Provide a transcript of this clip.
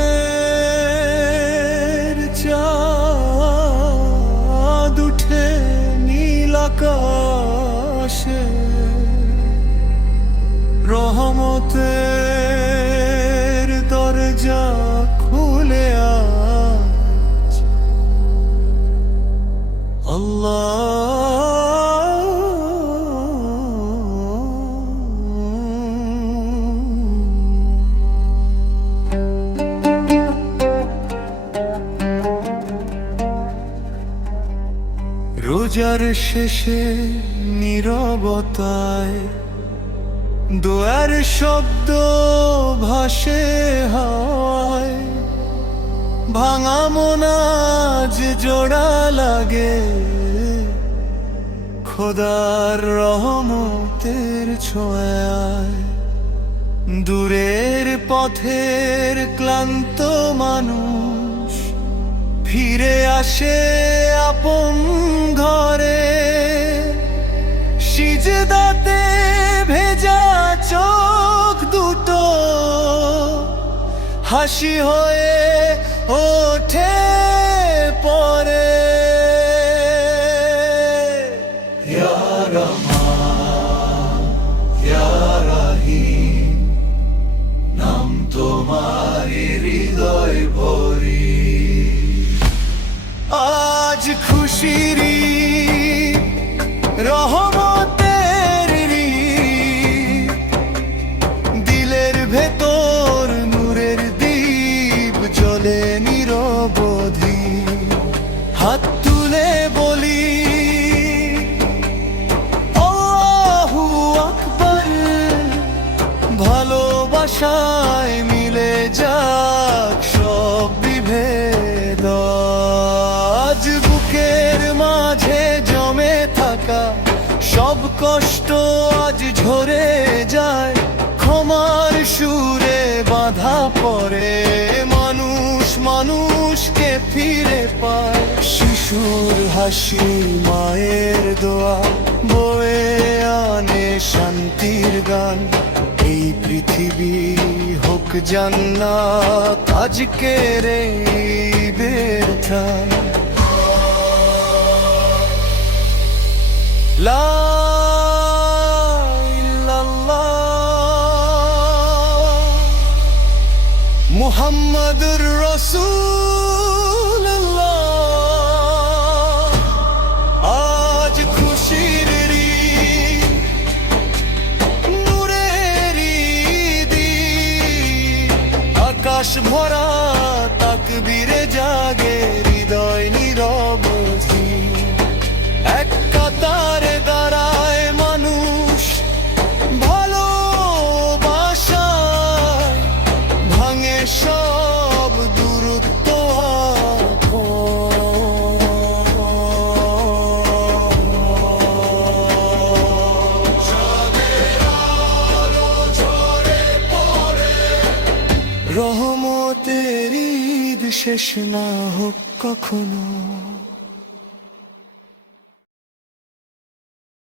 রহমতের চাঁদ উঠে নীল আকাশে, রহমতের দরজা খুলে আজ আল্লাহ রোজার শেষে নীরবতায় দোয়ার শব্দ ভাসে হাওয়ায়, ভাঙা মোনাজ জোড়া লাগে খোদার রহমতের ছোঁয়ায়। দূরের পথের ক্লান্ত মানুষ ফিরে আসে আপন ঘরে, সিজদাতে ভেজা চোখ দুটো হাসি হয়ে ওঠে পরে। ইয়া রহমান ইয়া রহিম, নাম তোমারি হৃদয় ভরি। আজ খুশির রহমতের দিলের ভেতর নূরের দীপ জ্বলে নিরবধি। হাত তুলে বলি আল্লাহু আকবার, ভালোবাসায় মিলে যাক সব বিভেদ। আজ বুকের মাঝে জমে থাকা সব কষ্ট আজ ঝরে যায়, ক্ষমার সুরে বাঁধা পড়ে মানুষ মানুষকে ফিরে পায়। শিশুর হাসি মায়ের দোয়া বয়ে আনে শান্তির গান। এই পৃথিবী হোক জান্নাত আজকের এই বেরথান। লা ইল্লাল্লাহ মুহাম্মাদুর রাসূলুল্লাহ। আজ খুশির নূরের দিন, আকাশ ভরা তাকবীরে জাগে হৃদয় নীরবধি। এক কাতারে দাঁড়ায় মানুষ ভালোবাসায়, ভাঙে সব দূরত্ব। রহমতের ঈদ শেষ না হোক কখনো।